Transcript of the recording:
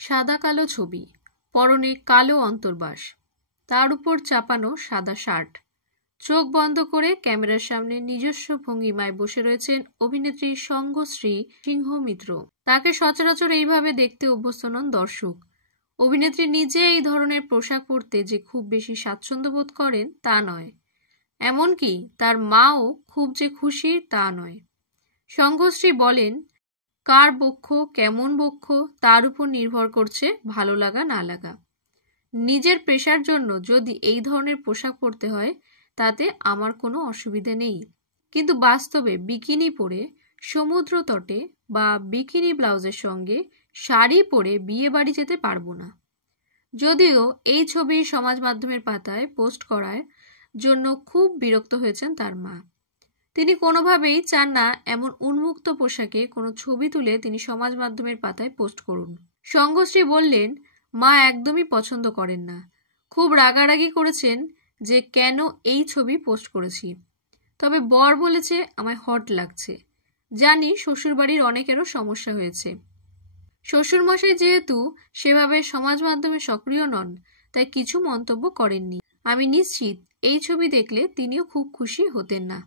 সাদা কালো ছবি, পরনে কালো অন্তর্বাস, তার উপর চাপানো সাদা শার্ট। চোখ বন্ধ করে ক্যামেরার সামনে নিজস্ব ভঙ্গিমায় বসে রয়েছেন অভিনেত্রী সঙ্গশ্রী সিংহ মিত্র। তাকে সচরাচর এইভাবে দেখতে অভ্যস্ত নন দর্শক। অভিনেত্রী নিজে এই ধরনের পোশাক পরতে যে খুব বেশি স্বাচ্ছন্দ্য বোধ করেন তা নয়, এমনকি তার মাও খুব যে খুশি তা নয়। সঙ্গশ্রী বলেন, কার বক্ষ কেমন বক্ষ তার উপর নির্ভর করছে ভালো লাগা না লাগা। নিজের পেশার জন্য যদি এই ধরনের পোশাক পরতে হয় তাতে আমার কোনো অসুবিধে নেই, কিন্তু বাস্তবে বিকিনি পরে সমুদ্র তটে বা বিকিনি ব্লাউজের সঙ্গে শাড়ি পরে বিয়ে বাড়ি যেতে পারবো না। যদিও এই ছবি সমাজ মাধ্যমের পাতায় পোস্ট করার জন্য খুব বিরক্ত হয়েছেন তার মা। তিনি কোনোভাবেই চান না এমন উন্মুক্ত পোশাকে কোনো ছবি তুলে তিনি সমাজ মাধ্যমের পাতায় পোস্ট করুন। সঙ্গশ্রী বললেন, মা একদমই পছন্দ করেন না, খুব রাগারাগি করেছেন যে কেন এই ছবি পোস্ট করেছি। তবে বর বলেছে আমায় হট লাগছে। জানি শ্বশুরবাড়ির অনেকেরও সমস্যা হয়েছে। শ্বশুরমশাই যেহেতু সেভাবে সমাজ মাধ্যমে সক্রিয় নন, তাই কিছু মন্তব্য করেননি। আমি নিশ্চিত এই ছবি দেখলে তিনিও খুব খুশি হতেন না।